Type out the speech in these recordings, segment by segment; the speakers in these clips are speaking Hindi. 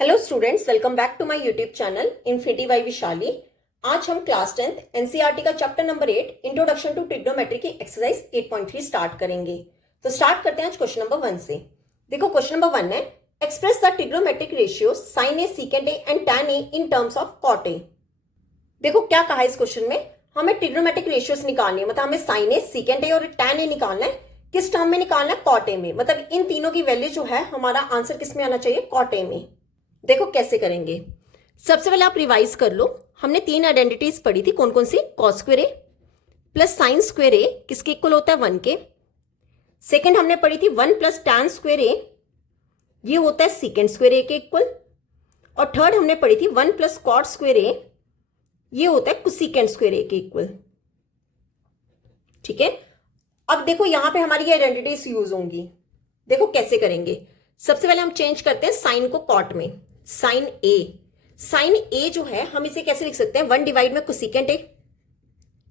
Hello students, welcome back to my YouTube channel infinity by Vishali. आज हम क्लास 10th एनसीईआरटी का chapter number 8 introduction to trigonometry की एक्सरसाइज 8.3 स्टार्ट करेंगे। तो स्टार्ट करते हैं आज क्वेश्चन नंबर 1 से। देखो क्वेश्चन नंबर 1 है, express the trigonometric ratio sine A secant A and tan A in terms of cot A. देखो क्या कहा है इस क्वेश्चन में, हमें ट्रिग्नोमेट्रिक रेशियोज निकालनी है, मतलब हमें साइन ए सीकेंट ए और टैन ए निकालना है। किस टर्म में निकालना है? कॉट ए में। मतलब इन तीनों की वैल्यू जो है हमारा आंसर किस में आना चाहिए? कॉट ए में। देखो कैसे करेंगे। सबसे पहले आप रिवाइज कर लो, हमने तीन आइडेंटिटीज पढ़ी थी, कौन कौन सी? Cos square A plus sine square ए किसके इक्वल होता है? 1 के। सेकंड हमने पढ़ी थी 1 प्लस टैन स्क्वायर ए, ये होता है सीकेंट स्क्वायर ए के इक्वल। और थर्ड हमने पढ़ी थी 1 प्लस कॉट स्क्वायर ए, ये होता है कोसेकेंट स्क्वायर ए के इक्वल। ठीक है, अब देखो यहां पे हमारी आइडेंटिटीज यूज होंगी। देखो कैसे करेंगे। सबसे पहले हम चेंज करते हैं साइन को कॉट में। साइन ए जो है हम इसे कैसे लिख सकते हैं? 1 डिवाइड में कोसेकेंट ए।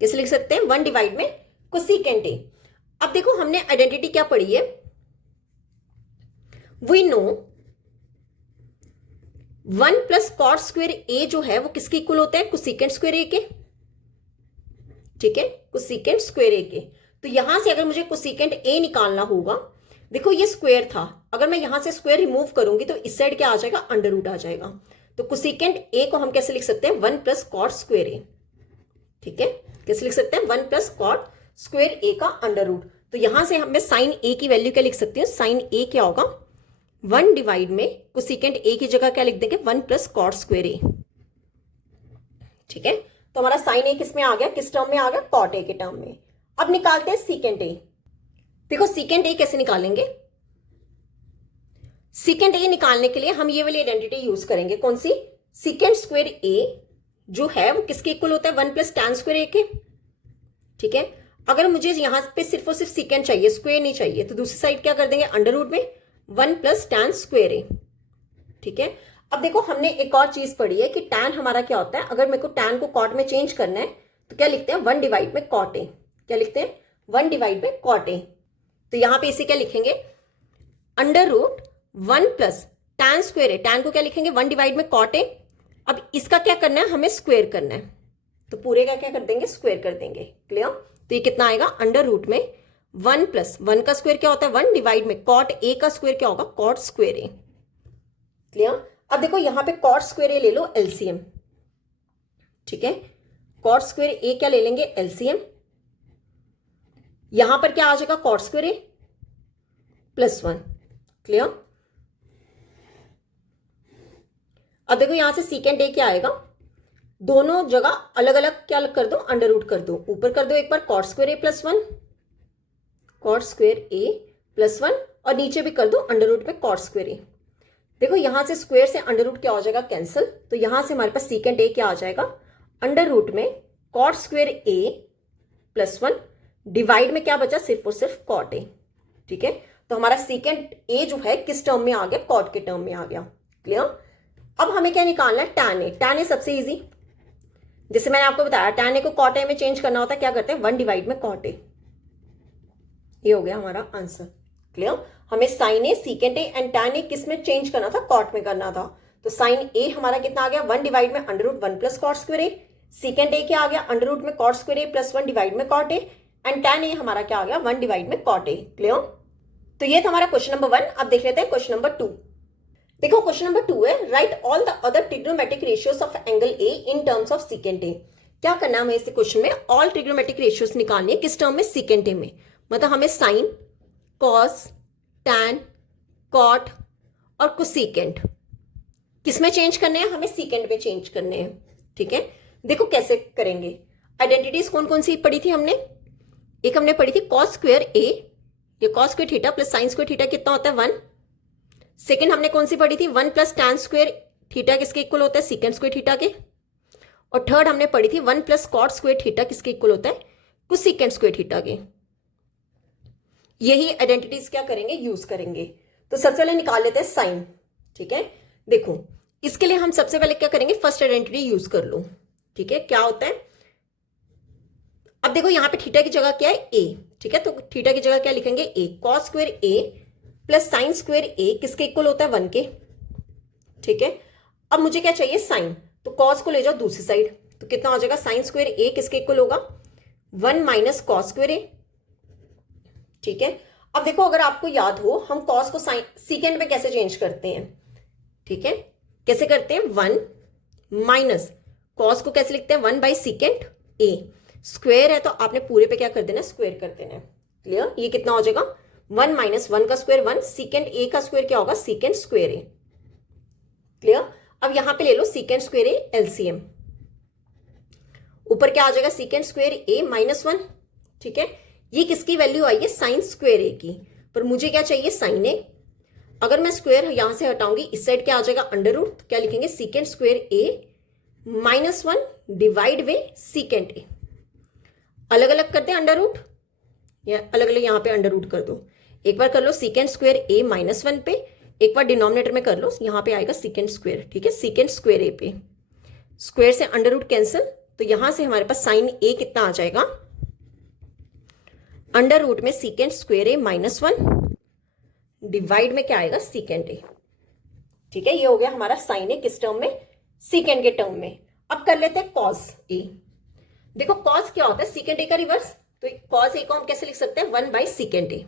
कैसे लिख सकते हैं? 1 डिवाइड में कोसेकेंट ए। अब देखो हमने आइडेंटिटी क्या पढ़ी है, we know 1 plus cot square A जो है वो किसके इक्वल होता है? कोसेकेंट स्क्वायर ए के। ठीक है, कोसेकेंट स्क्वायर ए के। तो यहां से अगर मुझे कोसेकेंट ए निकालना होगा, देखो ये स्क्वायर था, अगर मैं यहां से स्क्वायर रिमूव करूंगी तो इस साइड क्या आ जाएगा? अंडर रूट आ जाएगा। तो कोसेकेंट ए को हम कैसे लिख सकते हैं? 1 प्लस कॉट स्क्वायर ए। ठीक है, कैसे लिख सकते हैं? 1 प्लस कॉट स्क्वायर ए का अंडर रूट। तो यहां से मैं साइन ए की वैल्यू क्या लिख सकती हूँ? साइन ए क्या होगा? 1 डिवाइड में कोसेकेंट ए की जगह क्या लिख देंगे? 1 प्लस कॉट स्क्वायर ए। ठीक है, तो हमारा साइन ए किस में आ गया? किस टर्म में आ गया? कॉट ए के टर्म में। अब निकालते हैं सीकेंट ए। देखो सीकेंट ए कैसे निकालेंगे। सीकेंट ए निकालने के लिए हम ये वाली आइडेंटिटी यूज करेंगे, कौन सी? सीकेंट स्क्वायर ए जो है वो किसके इक्वल होता है? 1 प्लस टैन स्क्वायर ए के। ठीक है, अगर मुझे यहां पे सिर्फ और सिर्फ सीकेंट चाहिए, स्क्वायर नहीं चाहिए, तो दूसरी साइड क्या कर देंगे? अंडर रूट में 1 प्लस टैन स्क्वायर ए। ठीक है, अब देखो हमने एक और चीज पढ़ी है कि टैन हमारा क्या होता है। अगर मेरे को टैन को कॉट में चेंज करना है तो क्या लिखते हैं? 1 डिवाइड में कॉट ए। क्या लिखते हैं? 1 डिवाइड में कॉट ए। तो यहां पे इसे क्या लिखेंगे? Under root 1 plus tan square A. Tan को क्या लिखेंगे? 1 डिवाइड में कॉट ए। अब इसका क्या करना है? हमें स्क्वायर करना है, तो पूरे का क्या कर देंगे? स्क्वायर कर देंगे। क्लियर? तो ये कितना आएगा? अंडर रूट में 1 प्लस 1 का स्क्वायर क्या होता है? 1 डिवाइड में कॉट ए का स्क्वायर क्या होगा? कॉट स्क्वायर ए। क्लियर? अब देखो यहां पे कॉट स्क्वायर ए ले लो एलसीएम। ठीक है, कॉट स्क्वायर ए क्या ले लेंगे? एलसीएम। यहां पर क्या आ जाएगा? Cot square A plus 1। Clear? अब देखो यहां से सीकेंट ए क्या आएगा? दोनों जगह अलग अलग क्या कर दो? अंडर रूट कर दो। ऊपर कर दो एक बार cot square A plus 1, cot square A plus 1, और नीचे भी कर दो अंडर रूट में कॉट स्क्वायर ए। देखो यहां से स्क्वायर से अंडर रूट क्या हो जाएगा? कैंसिल। तो यहां से हमारे पास सीकेंट ए क्या आ जाएगा? अंडर रूट में cot square A plus 1 divide में क्या बचा? सिर्फ और सिर्फ कॉट ए। ठीक है, तो हमारा सीकेंट ए जो है किस टर्म में आ गया? कॉट के टर्म में आ गया। क्लियर? अब हमें क्या निकालना है? Tan A. टैन ए सबसे इजी, जैसे मैंने आपको बताया टैन ए को कॉट ए में चेंज करना होता है, क्या करते हैं? 1 डिवाइड में कॉट ए। ये हो गया हमारा आंसर। क्लियर? हमें sine A, secant A and tan A किस में चेंज करना था? कॉट में करना था। तो साइन ए हमारा कितना आ गया? 1 डिवाइड में under root 1 plus cot square A. Secant A क्या आ गया? अंडर रूट में cot square A plus 1 divide में cot A. And tan A हमारा क्या आ गया? 1 डिवाइड में कॉट ए। क्लियर? तो ये था हमारा क्वेश्चन नंबर 1। अब देख लेते हैं क्वेश्चन नंबर 2। देखो क्वेश्चन नंबर 2 है, right all the other trigonometric ratios of angle A in terms of secant A. क्या करना है हमें इस क्वेश्चन में? ऑल ट्रिग्नोमेट्रिक रेशियोज निकालनी है, किस टर्म में? सीकेंट ए में। मतलब हमें साइन, कॉस, टैन, कॉट और कोसेकेंट किस में चेंज करने हैं? हमें सीकेंट में चेंज करने हैं। ठीक है, देखो कैसे करेंगे। आइडेंटिटीज कौन कौन सी पढ़ी थी हमने? एक हमने पढ़ी थी कॉस स्क्वायर ए, ये cos square theta plus sine square theta कितना होता है? 1। सेकेंड हमने कौन सी पढ़ी थी? 1 प्लस टैन स्क्वायर थीटा किसके इक्वल होता है? सीकेंट स्क्वायर थीटा के। और थर्ड हमने पढ़ी थी 1 प्लस कॉट स्क्वायर थीटा किसके इक्वल होता है? कोसेकेंट स्क्वायर थीटा के। यही आइडेंटिटीज क्या करेंगे? यूज करेंगे। तो सबसे पहले निकाल लेते हैं साइन। ठीक है, देखो इसके लिए हम सबसे पहले क्या करेंगे? फर्स्ट आइडेंटिटी यूज कर लो। ठीक है, क्या होता है? अब देखो यहां पे थीटा की जगह क्या है? ए। ठीक है, तो थीटा की जगह क्या लिखेंगे? ए। Cos square A plus sine square ए किसके इक्वल होता है? 1 के। ठीक है। अब मुझे क्या चाहिए, साइन, तो कॉस को ले जाओ दूसरी साइड, तो कितना हो जाएगा, साइन स्क्वायर ए किसके इक्वल होगा, 1 माइनस कॉस स्क्वायर ए। ठीक है। अब देखो अगर आपको याद हो हम कॉस को साइन सीकेंड में कैसे चेंज करते हैं, ठीक है, कैसे करते हैं, 1 माइनस कॉस को कैसे लिखते हैं, 1 बाई सीकेंड ए, स्क्वायर है तो आपने पूरे पे क्या कर देना, स्क्वायर कर देना है। क्लियर, ये कितना हो जाएगा, 1 माइनस 1 का स्क्वायर 1, सीकेंड ए का स्क्वायर क्या होगा, सीकेंड स्क्वायर ए। क्लियर। अब यहां पे ले लो सीकेंड स्क्वायर ए एलसीएम, ऊपर क्या आ जाएगा, सीकेंड स्क्वायर ए माइनस 1। ठीक है, ये किसकी वैल्यू आई है, साइन स्क्वायर ए की, पर मुझे क्या चाहिए, साइन ए। अगर मैं स्क्वायर यहां से हटाऊंगी, इस साइड क्या आ जाएगा, अंडर रूट, तो क्या लिखेंगे, सीकेंड स्क्वायर ए माइनस 1 डिवाइड वे सीकेंड ए। अलग अलग करते हैं अंडर रूट, या अलग अलग यहां पे अंडर रूट कर दो। एक बार कर लो सीकेंड स्क्वायर ए माइनस 1 पे, एक बार डिनोमिनेटर में कर लो, यहां पे आएगा सीकेंड स्क्वायर। ठीक है, सीकेंड स्क्वायर ए पे स्क्वायर से अंडर रूट कैंसिल, तो यहां से हमारे पास साइन ए कितना आ जाएगा, अंडर रूट में सीकेंड स्क्वायर ए माइनस 1 डिवाइड में क्या आएगा, सीकेंड ए। ठीक है, ये हो गया हमारा साइन ए किस टर्म में, सीकेंड के टर्म में। अब कर लेते हैं कॉस ए। देखो कॉस क्या होता है, सीकेंड ए का रिवर्स, तो कॉस ए को हम कैसे लिख सकते हैं, 1 बाई सीकेंड ए।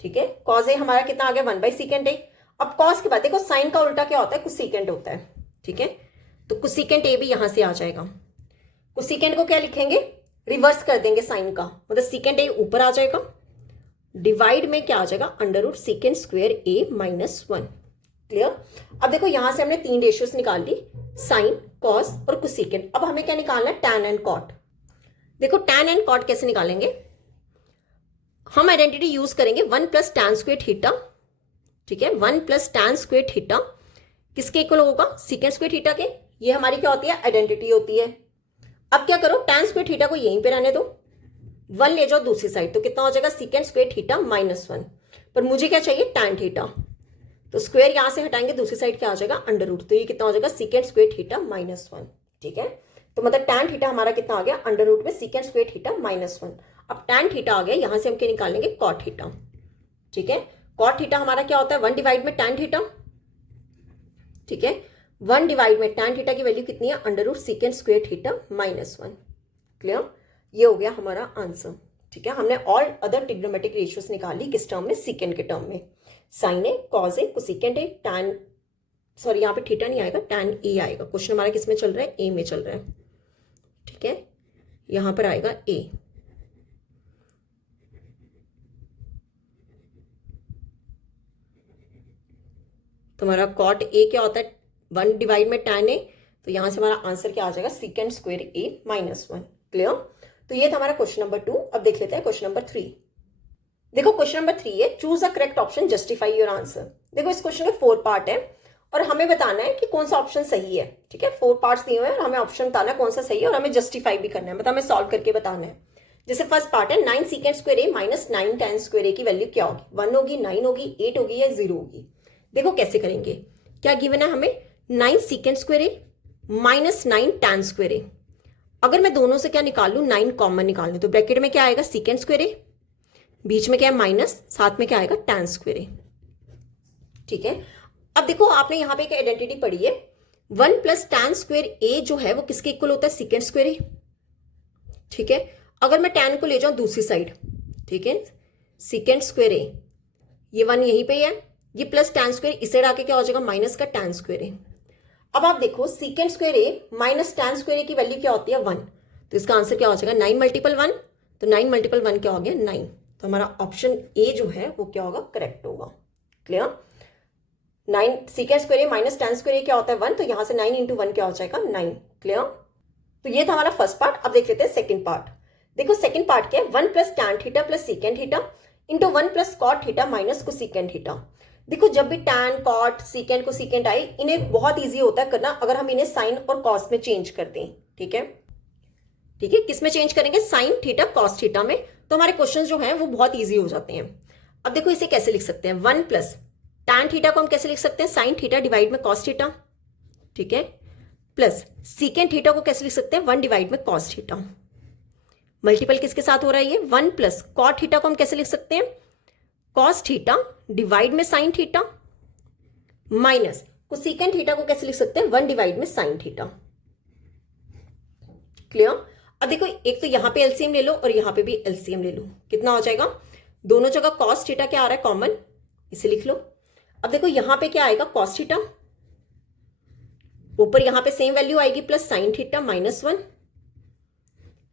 ठीक है, कॉस ए हमारा कितना आ गया, 1 बाई सीकेंड ए। अब कॉस के बाद देखो साइन का उल्टा क्या होता है, कोसेकेंड होता है। ठीक है, तो कोसेकेंड ए भी यहां से आ जाएगा। कोसेकेंड को क्या लिखेंगे, रिवर्स कर देंगे साइन का, मतलब सीकेंड ए ऊपर आ जाएगा, डिवाइड में क्या आ जाएगा, अंडर रूट सीकेंड स्क्वायर ए माइनस 1। क्लियर। अब देखो यहां से हमने 3 रेशियोज निकाल ली, साइन, कॉस और कोसेकेंड। अब हमें क्या निकालना है, टैन एंड कॉट। देखो टैन एंड कॉट कैसे निकालेंगे, हम आइडेंटिटी यूज करेंगे 1 प्लस टैन स्क्वायर थीटा। ठीक है, 1 प्लस टैन स्क्वायर थीटा किसके इक्वल होगा, सीकेंड स्क्वायर थीटा के। ये हमारी क्या होती है, आइडेंटिटी होती है। अब क्या करो, टैन स्क्वायर थीटा को यहीं पे रहने दो, 1 ले जाओ दूसरी साइड, तो कितना हो जाएगा, सीकेंड स्क्वायर थीटा माइनस 1। पर मुझे क्या चाहिए, टैन थीटा, तो स्क्वायर यहां से हटाएंगे, दूसरी साइड क्या आ जाएगा, अंडर रूट, तो ये कितना हो जाएगा, सीकेंड स्क्वायर थीटा माइनस 1। ठीक है, तो मतलब टैन थीटा हमारा कितना आ गया, अंडर रूट में सीकेंड स्क्वायर थीटा माइनस 1। अब टैन थीटा आ गया, यहां से हम क्या निकालेंगे, कॉट थीटा। ठीक है, कॉट थीटा हमारा क्या होता है, 1 डिवाइड में टैन थीटा। ठीक है, 1 डिवाइड में टैन थीटा की वैल्यू कितनी है, under root secant square theta minus 1। Clear, ये हो गया हमारा आंसर। ठीक है, हमने ऑल अदर ट्रिग्नोमेट्रिक रेशियोज निकाली किस टर्म में, सीकेंड के टर्म में, sign A, cos A, cosecant A, tan, sorry यहाँ पे थीटा नहीं आएगा, टैन ए आएगा। क्वेश्चन हमारा किस में चल रहा है, ए में चल रहा है। ठीक है, यहां पर आएगा ए। तुम्हारा कॉट ए क्या होता है, 1 डिवाइड में टैन ए, तो यहां से हमारा आंसर क्या आ जाएगा, सीकेंड स्क्वायर ए माइनस 1। क्लियर, तो ये था हमारा क्वेश्चन नंबर 2। अब देख लेते हैं क्वेश्चन नंबर 3। देखो क्वेश्चन नंबर 3 है, choose the correct option, justify your answer. देखो इस क्वेश्चन के 4 पार्ट है और हमें बताना है कि कौन सा ऑप्शन सही है। ठीक है, 4 पार्ट्स दिए हुए हैं और हमें ऑप्शन बताना है कौन सा सही है और हमें जस्टिफाई भी करना है, मतलब हमें सॉल्व करके बताना है। जैसे फर्स्ट पार्ट है, 9 सीकेंड स्क्वायर ए माइनस 9 टैन स्क्वायर ए की वैल्यू क्या होगी, 1 होगी, 9 होगी, 8 होगी या 0 होगी। देखो कैसे करेंगे, क्या गिवन है हमें, 9 सीकेंड स्क्वायर ए माइनस 9 टैन स्क्वायर ए। अगर मैं दोनों से क्या निकाल लूं, 9 कॉमन निकाल लूं, तो ब्रैकेट में क्या आएगा, सीकेंड स्क्वायर ए, बीच में क्या है माइनस, साथ में क्या आएगा, टैन स्क्वायर ए। ठीक है, अब देखो आपने यहां पे एक आइडेंटिटी पढ़ी है, 1 प्लस टैन स्क्वायर ए जो है वो किसके इक्वल होता है, सीकेंड स्क्वायर ए। ठीक है, अगर मैं टैन को ले जाऊं दूसरी साइड, ठीक है, सीकेंड स्क्वायर ए, ये 1 यहीं पे है, ये प्लस टैन स्क्वायर इस साइड आके क्या हो जाएगा, माइनस का टैन स्क्वायर ए। अब आप देखो सीकेंड स्क्वायर ए माइनस टैन स्क्वायर ए की वैल्यू क्या होती है, 1, तो इसका आंसर क्या हो जाएगा, 9 मल्टीपल 1, तो 9 मल्टीपल 1 क्या हो गया, 9। तो हमारा ऑप्शन ए जो है वो क्या होगा, करेक्ट होगा। क्लियर, 9 सीकेंड स्क्वायर ए माइनस टैन स्क्वायर ए क्या होता है, 1, तो यहां से 9 इंटू 1 क्या हो जाएगा, 9। क्लियर, तो ये था हमारा फर्स्ट पार्ट। अब देख लेते हैं सेकंड पार्ट। देखो सेकंड पार्ट क्या है, 1 plus tan theta plus secant theta into 1 plus cot theta minus cosecant theta. देखो जब भी टैन, कॉट, सीकेंड, कोसेकेंड आए, इन्हें बहुत ईजी होता है करना अगर हम इन्हें साइन और कॉस में चेंज कर दें। ठीक है, ठीक है, किस में चेंज करेंगे, साइन थीटा कॉस थीटा में, तो हमारे क्वेश्चन जो हैं वो बहुत ईजी हो जाते हैं। अब देखो इसे कैसे लिख सकते हैं, 1 प्लस टैन थीटा को हम कैसे लिख सकते हैं, साइन थीटा डिवाइड में कॉस थीटा। ठीक है, प्लस सीकेंड थीटा को कैसे लिख सकते हैं, 1 डिवाइड में कॉस थीटा। मल्टीपल किसके साथ हो रहा है ये, 1 प्लस कॉट थीटा को हम कैसे लिख सकते हैं, कॉस थीटा डिवाइड में sine theta minus cosecant theta को कैसे लिख सकते हैं, 1 डिवाइड में साइन थीटा। क्लियर। अब देखो एक तो यहां पे एलसीएम ले लो और यहां पे भी एलसीएम ले लो, कितना हो जाएगा, दोनों जगह कॉस थीटा क्या आ रहा है कॉमन, इसे लिख लो। अब देखो यहां पे क्या आएगा कॉस थीटा, ऊपर यहां पे सेम वैल्यू आएगी प्लस साइन थीटा -1।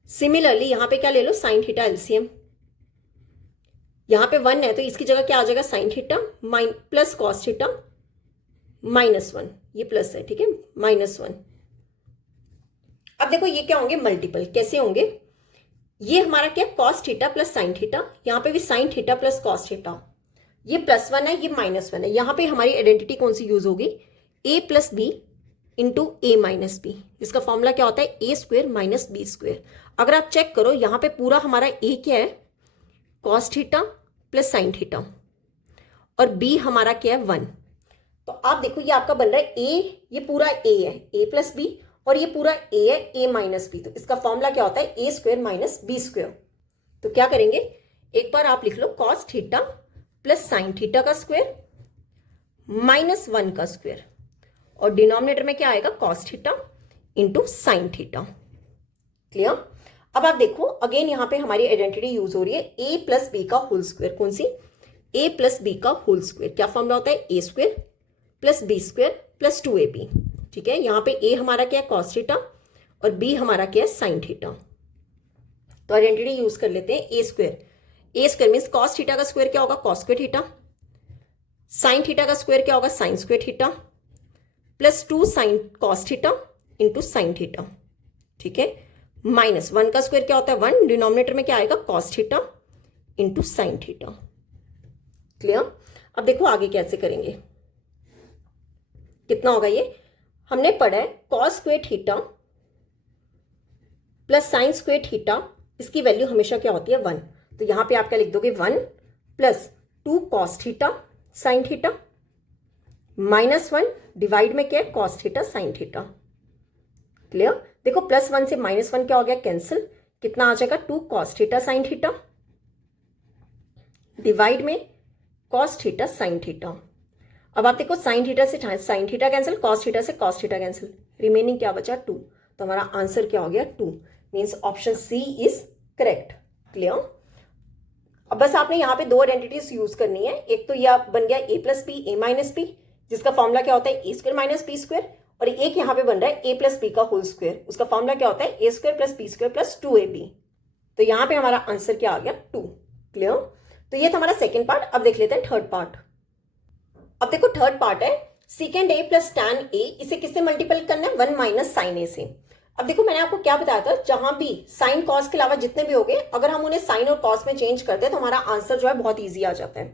सिमिलरली यहां पे क्या ले लो, साइन थीटा एलसीएम, यहां पे 1 है तो इसकी जगह क्या आ जाएगा sine theta plus cos theta -1, ये प्लस है, ठीक है, -1। अब देखो ये क्या होंगे मल्टीपल, कैसे होंगे, ये हमारा क्या cos theta plus sine theta, यहां पे भी sine theta plus cos theta, ये +1 है ये -1 है, यहां पे हमारी आइडेंटिटी कौन सी यूज होगी, a plus B into A minus B, इसका फॉर्मूला क्या होता है a² - b²। अगर आप चेक करो यहां पे पूरा हमारा a क्या है cos theta plus sine theta और b हमारा क्या है 1। तो आप देखो ये आपका बन रहा है a, ये पूरा a है a प्लस बी और ये पूरा a है a माइनस बी, तो इसका फॉर्मूला क्या होता है a² - b²। तो क्या करेंगे, एक बार आप लिख लो cos theta plus sine theta का स्क्वायर -1 का स्क्वायर और डिनोमिनेटर में क्या आएगा cos theta into sine theta. Clear. अब आप देखो अगेन यहां पे हमारी आइडेंटिटी यूज हो रही है a प्लस बी का होल स्क्वायर, कौन सी, a प्लस बी का होल स्क्वायर, क्या फॉर्मूला होता है a² plus b² plus 2ab। ठीक है, यहां पे a हमारा क्या है कॉस थीटा और b हमारा क्या है साइन थीटा। तो आइडेंटिटी यूज कर लेते हैं a² मीन्स कॉस थीटा का स्क्वायर क्या होगा cos square theta, sign theta का स्क्वायर क्या होगा sine square theta plus 2 sine cos theta into sine theta. ठीक है, -1 का स्क्वायर क्या होता है 1, डिनोमिनेटर में क्या आएगा cos theta into sine theta. Clear. अब देखो आगे कैसे करेंगे, कितना होगा ये, हमने पढ़ा है cos square theta plus sine square theta, इसकी वैल्यू हमेशा क्या होती है 1, तो यहां पे आप क्या लिख दोगे 1 plus 2 cos theta sine theta -1 divide में क्या है cos theta sine theta. Clear. देखो +1 से -1 क्या हो गया कैंसिल, कितना आ जाएगा 2 cos theta sine theta divide में कॉस थीटा साइन थीटा। अब आप देखो साइन थीटा से sine theta cancel, cos theta से कॉस थीटा कैंसिल, रिमेनिंग क्या बचा 2, तो हमारा आंसर क्या हो गया 2, means option C is correct. Clear. अब बस आपने यहाँ पे दो आइडेंटिटीज यूज करनी है, एक तो यह बन गया a plus B a minus B, जिसका फॉर्मूला क्या होता है a² - b², और एक यहाँ पे बन रहा है a प्लस बी का होल स्क्वायर, उसका फॉर्मूला क्या होता है a² + b² + 2ab। तो यहाँ पे हमारा आंसर क्या आ गया 2। क्लियर। तो ये था हमारा सेकेंड पार्ट। अब देख लेते हैं थर्ड पार्ट। अब देखो थर्ड पार्ट है second a plus tan a, इसे किससे मल्टीपल करना है 1 - sin a से। अब देखो मैंने आपको क्या बताया था, जहां भी साइन कॉस के अलावा जितने भी हो गए अगर हम उन्हें साइन और कॉस में चेंज करते हैं तो हमारा आंसर जो है बहुत ईजी आ जाता है।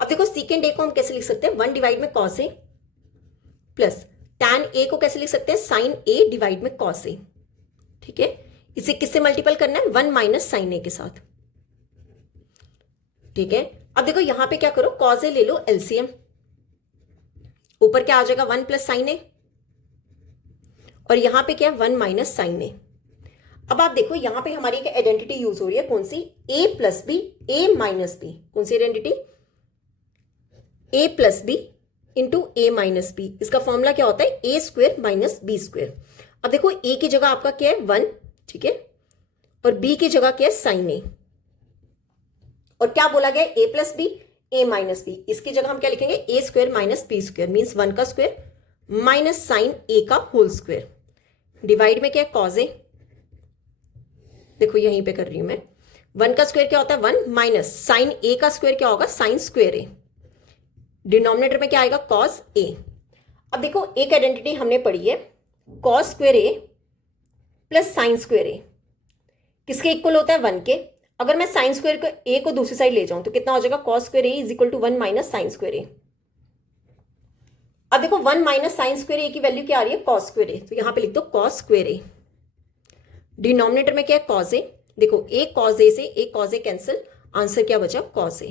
अब देखो सेकेंड a को हम कैसे लिख सकते हैं 1 डिवाइड में cos a plus tan a को कैसे लिख सकते हैं साइन a डिवाइड में कॉस a। ठीक है, इसे किससे मल्टीपल करना है 1 - sin a के साथ। ठीक है, अब देखो यहां पे क्या करो कॉस a ले लो एलसीएम, ऊपर क्या आ जाएगा 1 + sin a और यहां पे क्या है 1 - sin a। अब आप देखो यहां पे हमारी एक आइडेंटिटी यूज हो रही है, कौन सी a + b a minus b, कौन सी आइडेंटिटी a + b इंटू a माइनस बी, इसका फॉर्मूला क्या होता है a² - b²। अब देखो a की जगह आपका क्या है 1, ठीक है, और b की जगह क्या है sin a, और क्या बोला गया a + b a minus B, इसकी जगह हम क्या लिखेंगे a² - b² मीन्स 1 का स्क्वायर माइनस साइन a का होल स्क्वायर डिवाइड में क्या है कॉस a। देखो यहीं पे कर रही हूं मैं, 1 का स्क्वायर क्या होता है 1 माइनस साइन a का स्क्वायर क्या होगा साइन स्क्वायर a, डिनोमिनेटर में क्या आएगा कॉस a। अब देखो एक आइडेंटिटी हमने पढ़ी है cos square a plus sine square a, किसके इक्वल होता है 1 के। अगर मैं साइन स्क्वायर को a को दूसरी साइड ले जाऊं तो कितना हो जाएगा cos square a = 1 minus sine square a। अब देखो 1 माइनस साइन स्क्वायर a की वैल्यू क्या आ रही है कॉस स्क्वायर a, तो यहां पे लिख दो कॉस स्क्वायर a, डिनोमिनेटर में क्या है कॉस a। देखो एक कॉस a से एक कॉस a कैंसिल, आंसर क्या बचा कॉस a।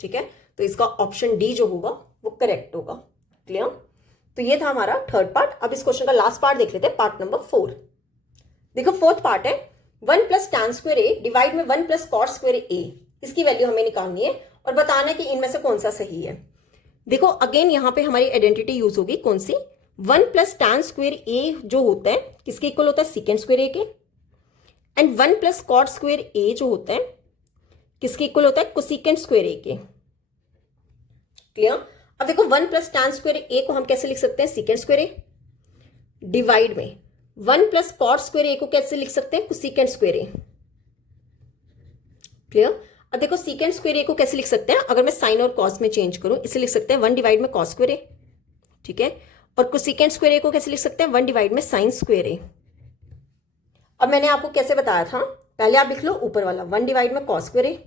ठीक है, तो इसका ऑप्शन डी जो होगा वो करेक्ट होगा। क्लियर। तो ये था हमारा थर्ड पार्ट। अब इस क्वेश्चन का लास्ट पार्ट देख लेते हैं, पार्ट नंबर 4। देखो फोर्थ पार्ट है 1 + tan स्क्वायर a डिवाइड में 1 + cos स्क्वायर a, इसकी वैल्यू हमें निकालनी है और बताना है कि इनमें से कौन सा सही है। देखो अगेन यहां पे हमारी आइडेंटिटी यूज होगी कौन सी, 1 प्लस टैन स्क्वेयर ए जो होता है किसके इक्वल होता है, सीकेंड स्क्वेयर ए के, एंड 1 प्लस कॉट स्क्वेयर ए जो होता है किसके इक्वल होता है, कोसेकेंड स्क्वेयर ए के। क्लियर। अब देखो 1 प्लस टैन स्क्वेयर ए को हम कैसे लिख सकते हैं, सीकेंड स्क्वेयर ए, डिवाइड में 1 प्लस कॉट स्क्वेयर ए को कैसे लिख सकते हैं, कोसेकेंड स्क्वेयर ए। क्लियर। अब देखो सीकेंड स्क्वेयर ए को कैसे लिख सकते हैं, अगर मैं साइन और कॉस में चेंज करूं इसे लिख सकते हैं 1 डिवाइड में कॉस स्क्वेयर ए, ठीक है। और कोसेकेंड स्क्वेयर ए को कैसे लिख सकते हैं, 1 डिवाइड में साइन स्क्वेयर ए। अब मैंने आपको कैसे बताया था, पहले आप लिख लो ऊपर वाला 1 डिवाइड में कॉस स्क्वेयर ए,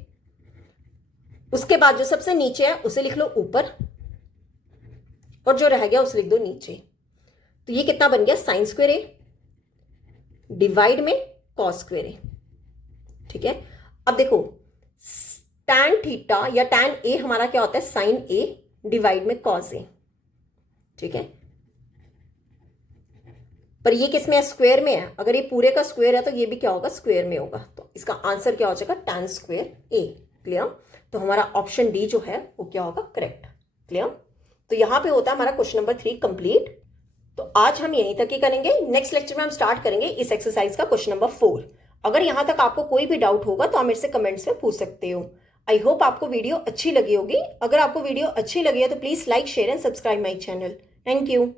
उसके बाद जो सबसे नीचे है उसे लिख लो ऊपर, और जो रह गया उसे लिख दो नीचे। तो ये कितना बन गया, साइन स्क्वेयर ए डिवाइड में कॉस स्क्वेयर ए, ठीक है। अब देखो टैन थीटा या टैन ए हमारा क्या होता है, साइन ए डिवाइड में कॉस ए, ठीक है। पर ये किस में है, स्क्वायर में है। अगर ये पूरे का स्क्वायर है तो ये भी क्या होगा, स्क्वायर में होगा। तो इसका आंसर क्या हो जाएगा, टैन स्क्वायर ए। क्लियर। तो हमारा ऑप्शन डी जो है वो क्या होगा, करेक्ट। क्लियर। तो यहां पे होता है हमारा क्वेश्चन नंबर 3 कंप्लीट। तो आज हम यहीं तक ही करेंगे, नेक्स्ट लेक्चर में हम स्टार्ट करेंगे इस एक्सरसाइज का क्वेश्चन नंबर 4। अगर यहां तक आपको कोई भी डाउट होगा तो आप मेरे से कमेंट्स में पूछ सकते हो। आई होप आपको वीडियो अच्छी लगी होगी। अगर आपको वीडियो अच्छी लगी है तो please like, share and subscribe my channel. Thank you.